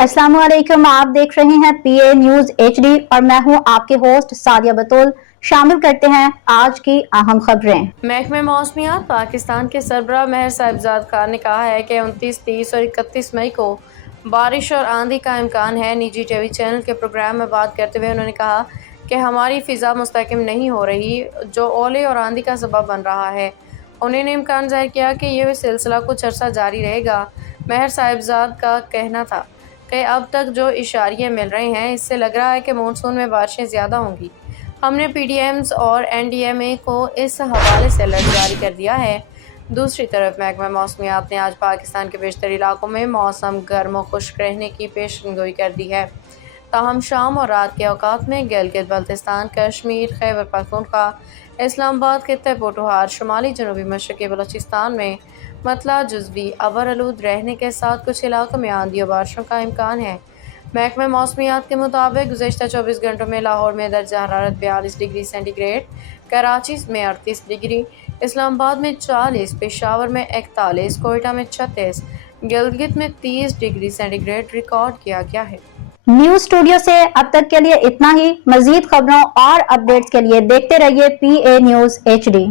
अस्सलाम वालेकुम, आप देख रहे हैं पीए न्यूज एचडी और मैं हूं आपके होस्ट सादिया बतूल। शामिल करते हैं आज की अहम खबरें। महकमे मौसमियात पाकिस्तान के सरबराह महर साहिबजाद खान ने कहा है कि 29, 30 और 31 मई को बारिश और आंधी का इम्कान है। निजी टीवी चैनल के प्रोग्राम में बात करते हुए उन्होंने कहा कि हमारी फिजा मुस्तहकम नहीं हो रही, जो ओले और आंधी का सबब बन रहा है। उन्होंने इम्कान जाहिर किया कि यह सिलसिला कुछ अरसा जारी रहेगा। महर साहिबजाद का कहना था कि अब तक जो इशारे मिल रहे हैं, इससे लग रहा है कि मानसून में बारिशें ज़्यादा होंगी। हमने पीडीएम्स और एनडीएमए को इस हवाले से अलर्ट जारी कर दिया है। दूसरी तरफ महकमा मौसमियात ने आज पाकिस्तान के बेशतर इलाकों में मौसम गर्म और खुश्क रहने की पेशगोई कर दी है। ताहम शाम और रात के औकात में गिलगित बल्तिस्तान, कश्मीर, खैबर पख्तूनख्वा, इस्लामाबाद, खित्ते पोठोहार, शुमाली जनूबी मशरक़ी बलूचिस्तान में मतला जुज़वी अबर आलूद रहने के साथ कुछ इलाकों में आंधी और बारिशों का इम्कान है। महकमे मौसमियात के मुताबिक गुज़श्ता 24 घंटों में लाहौर में दर्जा हरारत 42 डिग्री सेंटीग्रेड, कराची में 38 डिग्री, इस्लामाबाद में 40, पेशावर में 41, कोयटा में 36, गिलगित में 30 डिग्री सेंटीग्रेड रिकॉर्ड किया गया है। न्यूज स्टूडियो से अब तक के लिए इतना ही। मजीद खबरों और अपडेट्स के लिए देखते रहिए पीए न्यूज एचडी।